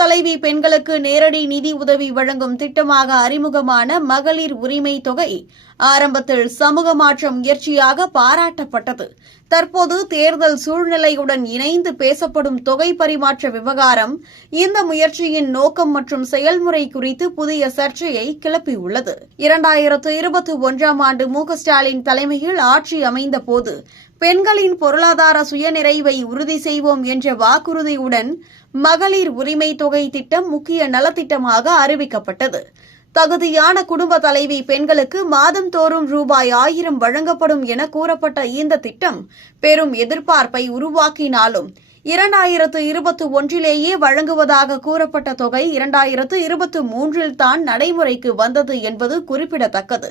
தலைவி பெண்களுக்கு நேரடி நிதி உதவி வழங்கும் திட்டமாக அறிமுகமான மகளிர் உரிமை தொகை ஆரம்பத்தில் சமூக மாற்ற முயற்சியாக பாராட்டப்பட்டது. தற்போது தேர்தல் சூழ்நிலையுடன் இணைந்து பேசப்படும் தொகை பரிமாற்ற விவகாரம் இந்த முயற்சியின் நோக்கம் மற்றும் செயல்முறை குறித்து புதிய சர்ச்சையை கிளப்பியுள்ளது. இரண்டாயிரத்து இருபத்தி ஒன்றாம் ஆண்டு மு. ஸ்டாலின் தலைமையில் ஆட்சி அமைந்தபோது பெண்களின் பொருளாதார சுயநிறைவை உறுதி செய்வோம் என்ற வாக்குறுதியுடன் மகளிர் உரிமை தொகை திட்டம் முக்கிய நலத்திட்டமாக அறிவிக்கப்பட்டது. தகுதியான குடும்ப தலைவி பெண்களுக்கு மாதந்தோறும் ரூபாய் ஆயிரம் வழங்கப்படும் என கூறப்பட்ட இந்த திட்டம் பெரும் எதிர்பார்ப்பை உருவாக்கினாலும் இரண்டாயிரத்து இருபத்தி ஒன்றிலேயே வழங்குவதாக கூறப்பட்ட தொகை இரண்டாயிரத்து இருபத்தி மூன்றில் தான் நடைமுறைக்கு வந்தது என்பது குறிப்பிடத்தக்கது.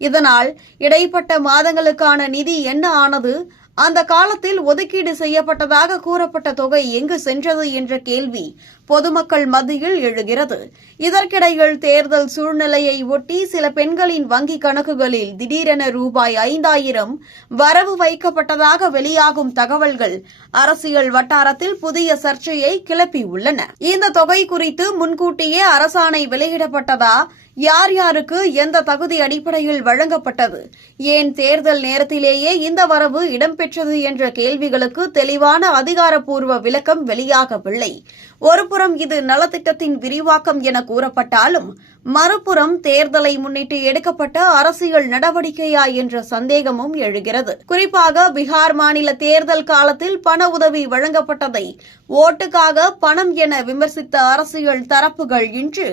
இதனால் இடைப்பட்ட மாதங்களுக்கான நிதி என்ன ஆனது? அந்த காலத்தில் ஒதுக்கீடு செய்யப்பட்டதாக கூறப்பட்ட தொகை எங்கு சென்றது என்ற கேள்வி பொதுமக்கள் மத்தியில் எழுகிறது. இதற்கிடையில் தேர்தல் சூழ்நிலையை ஒட்டி சில பெண்களின் வங்கிக் கணக்குகளில் திடீரென ரூபாய் ஐந்தாயிரம் வரவு வைக்கப்பட்டதாக வெளியாகும் தகவல்கள் அரசியல் வட்டாரத்தில் புதிய சர்ச்சையை கிளப்பியுள்ளன. இந்த தொகை குறித்து முன்கூட்டியே அரசாணை வெளியிடப்பட்டதா யார் யாருக்கு எந்த தகுதி அடிப்படையில் வழங்கப்பட்டது? ஏன் தேர்தல் நேரத்திலேயே இந்த வரவு இடம்பெற்றது என்ற கேள்விகளுக்கு தெளிவான அதிகாரப்பூர்வ விளக்கம் வெளியாகவில்லை. ஒருபுறம் இது நலத்திட்டத்தின் விரிவாக்கம் என கூறப்பட்டாலும் மறுபுறம் தேர்தலை முன்னிட்டு எடுக்கப்பட்ட அரசியல் நடவடிக்கையா என்ற சந்தேகமும் எழுகிறது. குறிப்பாக பீகார் மாநில தேர்தல் காலத்தில் பண உதவி வழங்கப்பட்டதை ஓட்டுக்காக பணம் என விமர்சித்த அரசியல் தரப்புகள் இன்று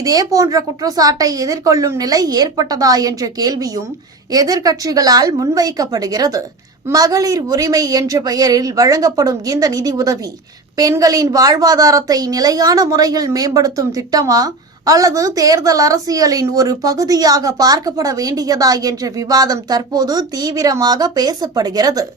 இதேபோன்ற குற்றச்சாட்டை எதிர்கொள்ளும் நிலை ஏற்பட்டதா என்ற கேள்வியும் எதிர்க்கட்சிகளால் முன்வைக்கப்படுகிறது. மகளிர் உரிமை என்ற பெயரில் வழங்கப்படும் இந்த நிதி உதவி பெண்களின் வாழ்வாதாரத்தை நிலையான முறையில் மேம்படுத்தும் திட்டமா அல்லது தேர்தல் அரசியலின் ஒரு பகுதியாக பார்க்கப்பட வேண்டியதா என்ற விவாதம் தற்போது தீவிரமாக பேசப்படுகிறது.